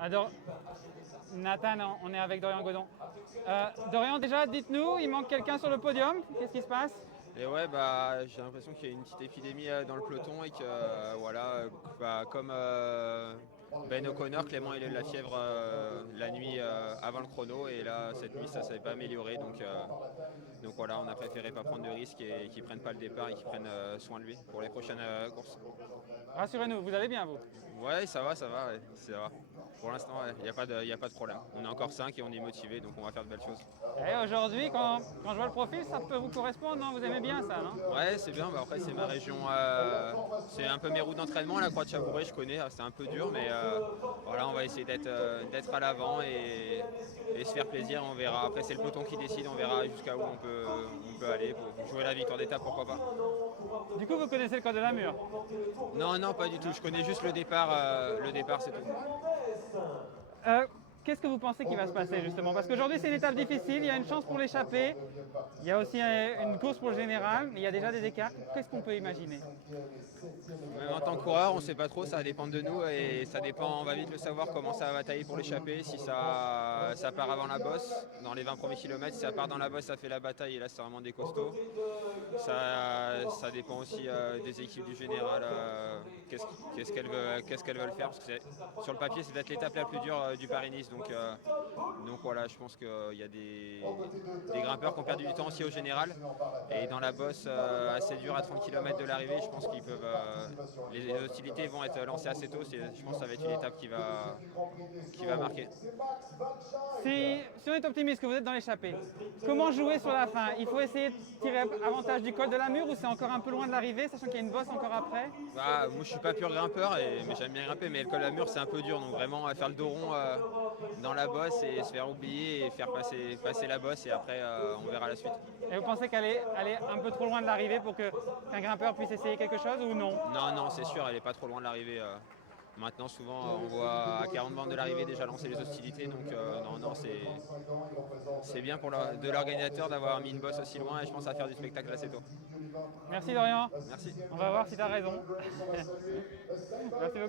Ador- Nathan, on est avec Dorian Godon. Dorian, déjà, dites-nous, il manque quelqu'un sur le podium. Qu'est-ce qui se passe? Et ouais, j'ai l'impression qu'il y a une petite épidémie dans le peloton et que comme Ben O'Connor, Clément il a eu de la fièvre la nuit avant le chrono et là cette nuit ça s'est pas amélioré donc voilà, on a préféré pas prendre de risques et qu'ils prennent pas le départ et qu'ils prennent soin de lui pour les prochaines courses. Rassurez-nous, vous allez bien, vous? Ouais, ça va, ouais, ça va. Pour l'instant, il n'y a pas de problème. On est encore 5 et on est motivé, donc on va faire de belles choses. Et aujourd'hui, quand je vois le profil, ça peut vous correspondre, non? Vous aimez bien ça, non? Ouais, c'est bien. Après, c'est ma région. C'est un peu mes routes d'entraînement. La Croix de Chabouret, je connais. C'est un peu dur, mais voilà, on va essayer d'être à l'avant et se faire plaisir. On verra. Après, c'est le peloton qui décide. On verra jusqu'à où on peut aller pour jouer la victoire d'étape, pourquoi pas. Du coup, vous connaissez le col de la Mure? Non, non, pas du tout. Je connais juste le départ. Le départ, c'est tout. Qu'est-ce que vous pensez qui va se passer justement? Parce qu'aujourd'hui c'est une étape difficile, il y a une chance pour l'échapper, il y a aussi une course pour le général, mais il y a déjà des écarts. Qu'est-ce qu'on peut imaginer? Même en tant que coureur, on ne sait pas trop, ça va dépendre de nous et ça dépend, on va vite le savoir comment ça va batailler pour l'échapper, si ça part avant la bosse, dans les 20 premiers kilomètres, si ça part dans la bosse, ça fait la bataille et là c'est vraiment des costauds. Ça dépend aussi des équipes du général, qu'est-ce qu'elles veulent faire, parce que sur le papier c'est peut-être l'étape la plus dure du Paris-Nice, donc voilà, je pense qu'il y a des grimpeurs qui ont perdu du temps aussi au général et dans la bosse assez dure à 30 km de l'arrivée, je pense qu'ils peuvent les hostilités vont être lancées assez tôt. Je pense que ça va être une étape qui va marquer. Si on est optimiste que vous êtes dans l'échappée, comment jouer sur la fin? Il faut essayer de tirer avantage du col de la Mure ou c'est encore un peu loin de l'arrivée, sachant qu'il y a une bosse encore après? Moi je suis pas pur grimpeur, mais j'aime bien grimper, mais le col de la Mure c'est un peu dur, donc vraiment faire le dos rond dans la bosse et se faire oublier et faire passer la bosse et après on verra la suite. Et vous pensez qu'elle est un peu trop loin de l'arrivée pour qu'un grimpeur puisse essayer quelque chose ou non? Non, c'est sûr, elle est pas trop loin de l'arrivée. Maintenant, souvent, on voit à 40 bandes de l'arrivée déjà lancer les hostilités. Donc, non, c'est bien de l'organisateur d'avoir mis une bosse aussi loin et je pense à faire du spectacle assez tôt. Merci Dorian. Merci. On va voir si tu as raison. Merci beaucoup.